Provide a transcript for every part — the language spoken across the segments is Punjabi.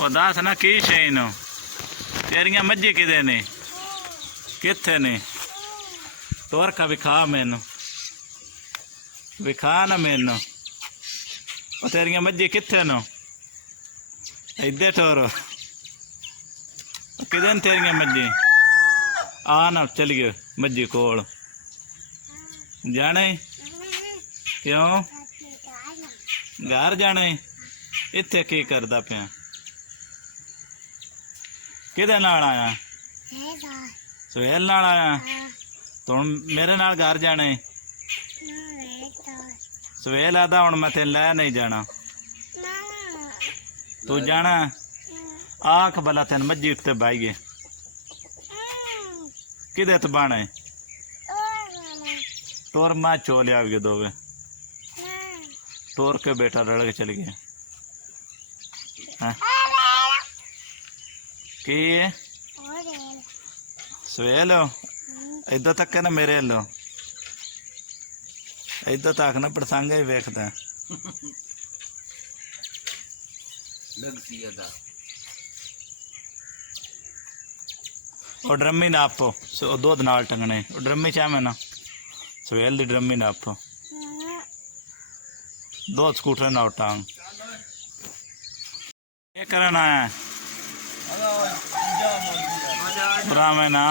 ਉਹ ਦੱਸ ਨਾ ਕੀ ਸ਼ੈ ਨੂੰ ਤੇਰੀਆਂ ਮੱਝੀ ਕਿਦੇ ਨੇ ਕਿੱਥੇ ਨੇ ਤੋਰ ਕਾ ਵਿਖਾ ਮੈਨੂੰ ਵਿਖਾ ਨਾ ਮੈਨੂੰ ਉਹ ਤੇਰੀਆਂ ਮੱਝੀ ਕਿੱਥੇ ਨੂੰ ਇੱਧੇ ਟੋਰ ਕਿਦੇ ਨੇ ਤੇਰੀਆਂ ਮੱਝੀ ਆ ਨਾ ਚੱਲ ਗਏ ਮੱਝੀ ਕੋਲ ਜਾਣੇ ਕਿਉਂ ਘਰ ਜਾਣੇ ਇੱਥੇ ਕੀ ਕਰਦਾ ਪਿਆ ਕਿਹਦੇ ਨਾਲ ਆਇਆ ਸੁਹੇਲ ਨਾਲ ਆਇਆ ਤੂੰ ਮੇਰੇ ਨਾਲ ਘਰ ਜਾਣੇ ਸੁਹੇਲ ਆਦਾ ਹੁਣ ਮੈਂ ਤੈਨੂੰ ਲੈ ਨਹੀਂ ਜਾਣਾ ਤੂੰ ਜਾਣਾ ਆਖ ਭਲਾ ਤੈਨੂੰ ਮੱਝੀ ਉੱਤੇ ਬਾਈਏ ਕਿਦੇ ਤੇ ਬਾਣੇ टोर माँ चोले आ गए दोवे टोर के बेटा लड़ के चल गया की सवेल इधर तक है ना मेरे लो इधर तक ना प्रसंग ही वेखदा और ड्रमी नापो दूध नाल टंगने ड्रमी चाहे ना सवेल दी ड्रमी नाप दो स्कूटर ना टांग ये करना है बुरा में ना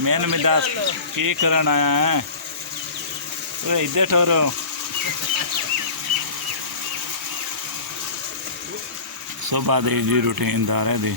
मैंने में दस की करना है तो इधर ठहरो सुबह दी जी रूटीन दारे दी